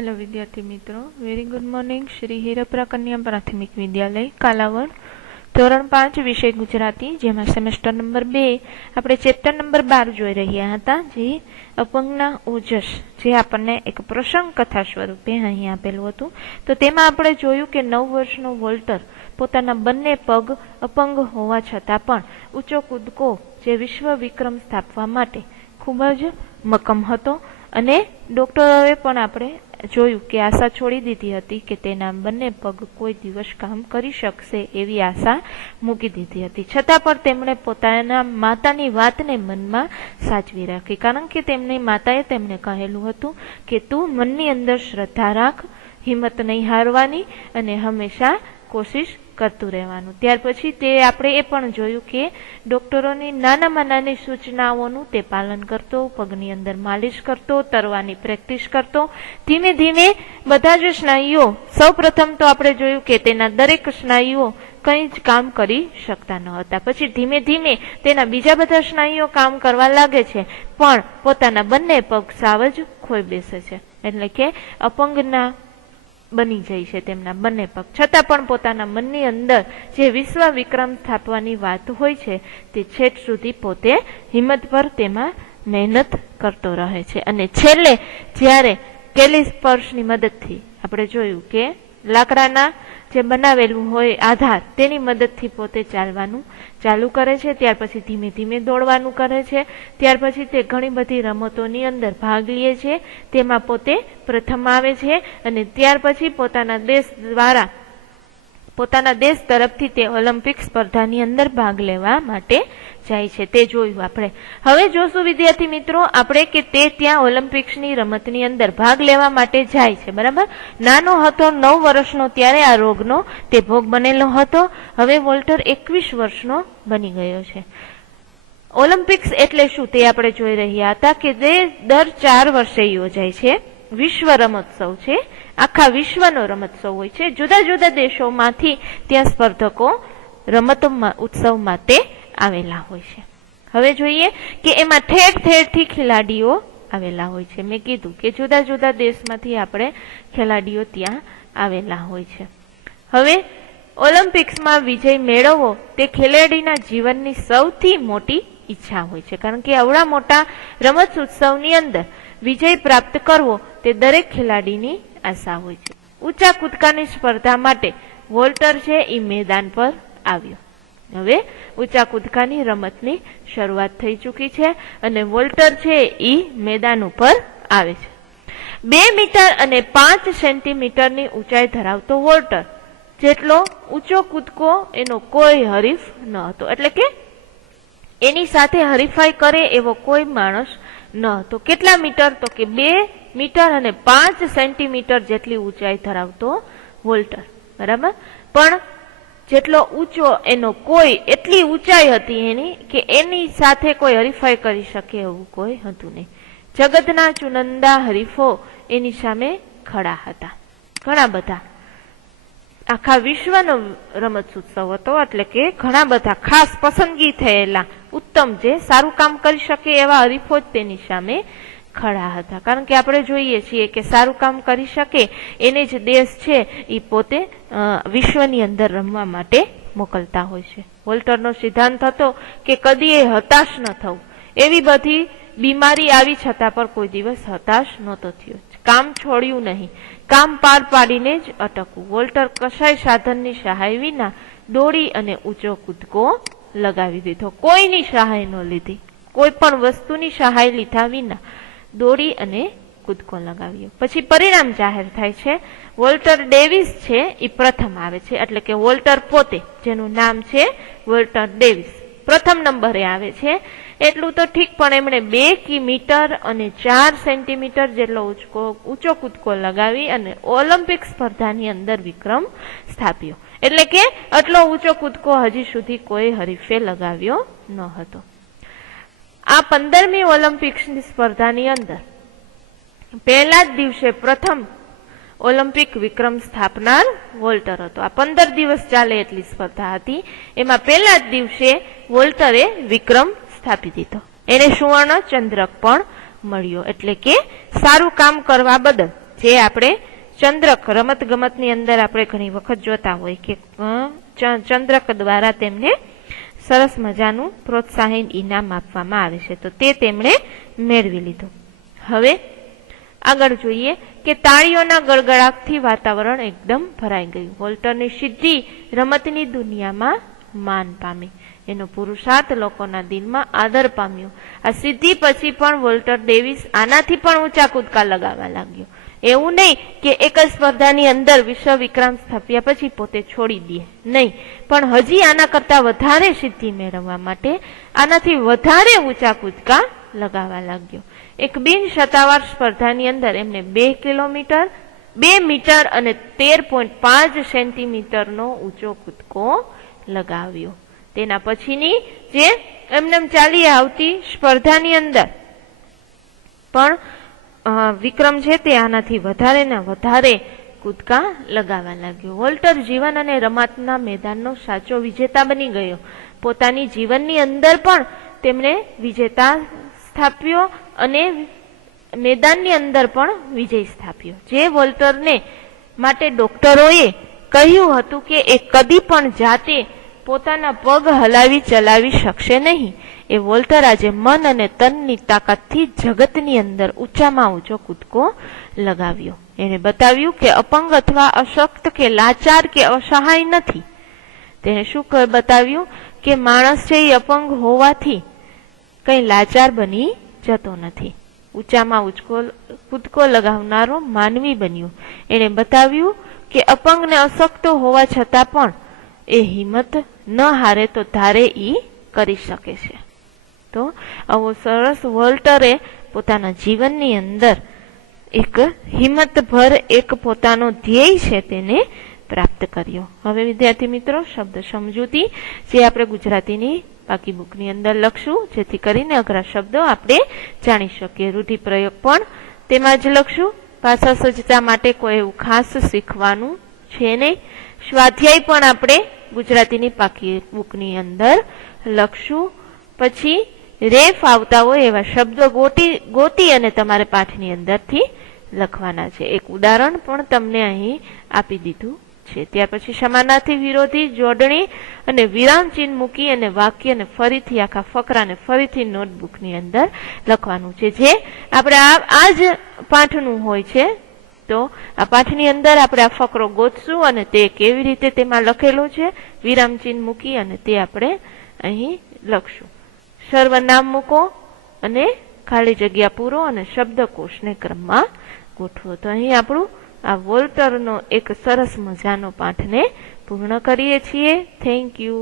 Hello विद्यार्थी मित्रों, very good morning. Shri हीरपरा कन्या प्राथमिक विद्यालय कालावड ધોરણ 5 વિષય ગુજરાતી, જેમાં સેમેસ્ટર નંબર 2 આપણે ચેપ્ટર નંબર 12 જોઈ રહ્યા હતા, જે અપંગના ઓજસ, જે આપણને એક પ્રસંગ કથા સ્વરૂપે અહીં આપેલું હતું. તો તેમાં આપણે જોયું કે 9 વર્ષનો વોલ્ટર પોતાના બંને પગ અપંગ હોવા છતાં પણ ઊંચો કૂદકો, જે વિશ્વ વિક્રમ સ્થાપવા માટે ખૂબ જ મક્કમ હતો. અને ડોક્ટરોએ પણ આપણે જોયું કે આશા છોડી દીધી હતી કે તેના બંને પગ કોઈ દિવસ કામ કરી શકશે એવી આશા મૂકી દીધી હતી. છતાં પણ તેમણે પોતાના માતાની વાતને મનમાં સાચવી રાખી, કારણ કે તેમની માતાએ તેમને કહેલું હતું કે તું મનની અંદર શ્રદ્ધા રાખ, હિંમત નહીં હારવાની અને હંમેશા કોશિશ કરતું રહેવાનું. ત્યાર પછી તે આપણે એ પણ જોયું કે ડોક્ટરોની નાનામાં નાની સૂચનાઓનું તે પાલન કરતો, પગની અંદર માલિશ કરતો, તરવાની પ્રેક્ટિસ કરતો. ધીમે ધીમે બધા જ સ્નાયુઓ, સૌ પ્રથમ તો આપણે જોયું કે તેના દરેક સ્નાયુઓ કંઈ જ કામ કરી શકતા ન હતા. પછી ધીમે ધીમે તેના બીજા બધા સ્નાયુઓ કામ કરવા લાગે છે, પણ પોતાના બંને પગ સાવ જ ખોઈ બેસે છે, એટલે કે અપંગના બની જાય છે તેમના બંને પગ. છતાં પણ પોતાના મનની અંદર જે વિશ્વ વિક્રમ સ્થાપવાની વાત હોય છે તે છેક સુધી પોતે હિંમત પર તેમાં મહેનત કરતો રહે છે. અને છેલ્લે જ્યારે કેલિસ્પર્સની મદદથી આપણે જોયું કે લાકડાના જે બનાવેલું હોય આધાર, તેની મદદથી પોતે ચાલવાનું ચાલુ કરે છે. ત્યાર પછી ધીમે ધીમે દોડવાનું કરે છે. ત્યાર પછી તે ઘણી બધી રમતોની અંદર ભાગ લે છે, તેમાં પોતે પ્રથમ આવે છે. અને ત્યાર પછી પોતાના દેશ તરફથી તે ઓલિમ્પિક સ્પર્ધાની અંદર ભાગ લેવા માટે જાય છે. તે જોયું આપણે. હવે જોશું વિદ્યાર્થી મિત્રો આપણે કે તે ત્યાં ઓલિમ્પિક્સની રમતની અંદર ભાગ લેવા માટે જાય છે, બરાબર. નાનો હતો, 9 વર્ષનો, ત્યારે આ રોગનો તે ભોગ બનેલો હતો. હવે વોલ્ટર 21 વર્ષનો બની ગયો છે. ઓલિમ્પિક્સ એટલે શું તે આપણે જોઈ રહ્યા હતા કે તે દર 4 વર્ષે યોજાય છે. વિશ્વ રમતોત્સવ છે, આખા વિશ્વનો રમતોત્સવ હોય છે. જુદા જુદા દેશોમાંથી ત્યાં સ્પર્ધકો રમતોત્સવ ઉત્સવ માટે આવેલા હોય છે. હવે જોઈએ કે એમાં ઠેર ઠેરથી ખેલાડીઓ આવેલા હોય છે. મેં કીધું કે જુદા જુદા દેશમાંથી આપણે ખેલાડીઓ ત્યાં આવેલા હોય છે. હવે ઓલિમ્પિક્સમાં વિજય મેળવવો તે ખેલાડીના જીવનની સૌથી મોટી ઈચ્છા હોય છે, કારણ કે આવડા મોટા રમત ઉત્સવની અંદર વિજય પ્રાપ્ત કરવો તે દરેક ખેલાડીની આશા હોય છે. ઊંચા કૂદકાની સ્પર્ધા માટે વોલ્ટર છે એ મેદાન પર આવ્યો. હવે ઊંચા કૂદકાની રમતની શરૂઆત થઈ ચૂકી છે અને વોલ્ટર છે એ મેદાન ઉપર આવે છે. 2 મીટર અને 5 સેન્ટીમીટરની ઊંચાઈ ધરાવતો વોલ્ટર જેટલો ઊંચો કૂદકો એનો કોઈ હરીફ ન હતો, એટલે કે એની સાથે હરીફાઈ કરે એવો કોઈ માણસ ન હતો. કેટલા મીટર? તો કે 2 મીટર અને 5 સેન્ટીમીટર જેટલી ઊંચાઈ ધરાવતો વોલ્ટર, બરાબર. પણ જેટલો ઊંચો એનો કોઈ, એટલી ઊંચાઈ હતી એની કે એની સાથે કોઈ હરીફાઈ કરી શકે એવું કોઈ હતું નહીં. જગતના ચુનંદા હરીફો એની સામે ખડા હતા, ઘણા બધા. આખા વિશ્વનો રમત ઉત્સવ હતો, એટલે કે ઘણા બધા ખાસ પસંદગી થયેલા ઉત્તમ, જે સારું કામ કરી શકે એવા હરીફો જ તેની સામે ખડા હતા. કારણ કે આપણે જોઈએ છીએ કે સારું કામ કરી શકે એને જ દેશ છે એ પોતે વિશ્વની અંદર રમવા માટે મોકલતા હોય છે. વોલ્ટરનો સિદ્ધાંત હતો કે કદી હતાશ ન થવું. એવી બધી બીમારી આવી છતાં પણ કોઈ દિવસ હતાશ નહોતો થયો, કામ છોડ્યું નહીં, કામ પાર પાડીને જ અટકવું. વોલ્ટર કશાય સાધનની સહાય વિના દોડી અને ઊંચો કૂદકો લગાવી દીધો. કોઈની સહાય ન લીધી, કોઈ પણ વસ્તુની સહાય લીધા વિના દોડી અને કૂદકો લગાવ્યો. પછી પરિણામ જાહેર થાય છે. વોલ્ટર ડેવિસ છે એ પ્રથમ આવે છે, એટલે કે વોલ્ટર પોતે, જેનું નામ છે વોલ્ટર ડેવિસ, પ્રથમ નંબરે આવે છે. એટલું તો ઠીક, પણ એમણે 2 મીટર અને 4 સેન્ટીમીટર જેટલો ઊંચો કૂદકો લગાવી અને ઓલિમ્પિક સ્પર્ધાની અંદર વિક્રમ સ્થાપ્યો. એટલે કે આટલો ઊંચો કૂદકો હજી સુધી કોઈ હરીફે લગાવ્યો ન હતો. આ 15મી ઓલિમ્પિક્સની સ્પર્ધાની અંદર પહેલા જ દિવસે પ્રથમ ઓલિમ્પિક વિક્રમ સ્થાપનાર વોલ્ટર હતો. આ 15 દિવસ ચાલે એટલી સ્પર્ધા હતી, એમાં પહેલા જ દિવસે વોલ્ટરે વિક્રમ સ્થાપી દીધો. એને સુવર્ણ ચંદ્રક પણ મળ્યો, એટલે કે સારું કામ કરવા બદલ જે આપણે ચંદ્રક રમત ગમતની અંદર આપણે ઘણી વખત જોતા હોય કે ચંદ્રક દ્વારા તેમને સરસ મજાનું પ્રોત્સાહન ઇનામ આપવામાં આવે છે. તો તે તેમણે મેળવી લીધું. હવે આગળ જોઈએ કે તાળીઓના ગડગડાટથી વાતાવરણ એકદમ ભરાઈ ગયું. વોલ્ટરની સિદ્ધિ રમતની દુનિયામાં માન પામી. એનો પુરુષાર્થ લોકોના દિલમાં આદર પામ્યો. આ સિદ્ધિ પછી પણ વોલ્ટર ડેવિસ આનાથી પણ ઊંચા કૂદકા લગાવવા લાગ્યો. એવું નહીં કે એક જ સ્પર્ધાની અંદર વિશ્વ વિક્રમ સ્થાપ્યા પછી પોતે છોડી દે, નહીં, પણ હજી આના કરતા વધારે સિદ્ધિ મેળવવા માટે આનાથી વધારે ઊંચા કૂદકા લગાવવા લાગ્યો. એક બિન સત્તાવાર સ્પર્ધાની અંદર એમને 2 કિલોમીટર 2 મીટર અને 13.5 સેન્ટીમીટરનો ઊંચો કૂદકો લગાવ્યો. તેના પછીની જે એમને ચાલી આવતી સ્પર્ધાની અંદર પણ વિક્રમ છે તે આનાથી વધારે ને વધારે કૂદકા લગાવવા લાગ્યો. વોલ્ટર જીવન અને રમતના મેદાનનો સાચો વિજેતા બની ગયો. પોતાની જીવનની અંદર પણ તેમણે વિજેતા સ્થાપ્યો અને મેદાનની અંદર પણ વિજય સ્થાપ્યો. જે વોલ્ટરને માટે ડોક્ટરોએ કહ્યું હતું કે એ કદી પણ જાતે પોતાના પગ હલાવી ચલાવી શકશે નહીં, એ વોલ્ટર આજે મન અને તનની તાકાતથી જગતની અંદર ઊંચામાં ઊંચો કૂદકો લગાવ્યો. એને બતાવ્યું કે અપંગ અથવા અશક્ત કે લાચાર કે અસહાય નથી. તેને શું બતાવ્યું કે માણસ છે એ અપંગ હોવાથી કઈ લાચાર બની જતો નથી. ઊંચામાં ઊંચો કૂદકો લગાવનારો માનવી બન્યો. એને બતાવ્યું કે અપંગ ને અશક્ત હોવા છતાં પણ એ હિંમત ન હારે તો ધારે ઈ કરી શકે છે. તો આવો સરસ વોલ્ટરે પોતાના જીવનની અંદર એક હિંમતભર એક પોતાનો ધ્યેય છે તેને પ્રાપ્ત કર્યો. હવે વિદ્યાર્થી મિત્રો શબ્દ સમજૂતી જે આપણે ગુજરાતીની બાકી બુકની અંદર લખશું, જેથી કરીને અઘરા શબ્દો આપણે જાણી શકીએ. રૂઢિપ્રયોગ પણ તેમાં જ લખશું. ભાષા સજ્જતા માટે કોઈ એવું ખાસ શીખવાનું છે નહીં. સ્વાધ્યાય પણ આપણે ગુજરાતીની પાકી બુકની અંદર લખશું. પછી રેફ આવતા હોય એવા શબ્દો ગોતી અને તમારે પાઠની અંદરથી લખવાના છે. એક ઉદાહરણ પણ તમને અહીં આપી દીધું છે. ત્યાર પછી સમાનાર્થી, વિરોધી, જોડણી અને વિરામ ચિહ્ન મૂકી અને વાક્યને ફરીથી આખા ફકરાને ફરીથી નોટબુકની અંદર લખવાનું છે. જે આપણે આ જ પાઠનું હોય છે. તો આ પાઠની અંદર આપણે આ ફકરો ગોતશું અને તે કેવી રીતે તેમાં લખેલો છે વિરામ ચિહ્ન મૂકી અને તે આપણે અહીં લખશું. સર્વનામ મૂકો અને ખાલી જગ્યા પૂરો અને શબ્દકોશને ક્રમમાં ગોઠવો. તો અહીં આપણું આ વોલ્ટરનો એક સરસ મજાનો પાઠને પૂર્ણ કરીએ છીએ. Thank you.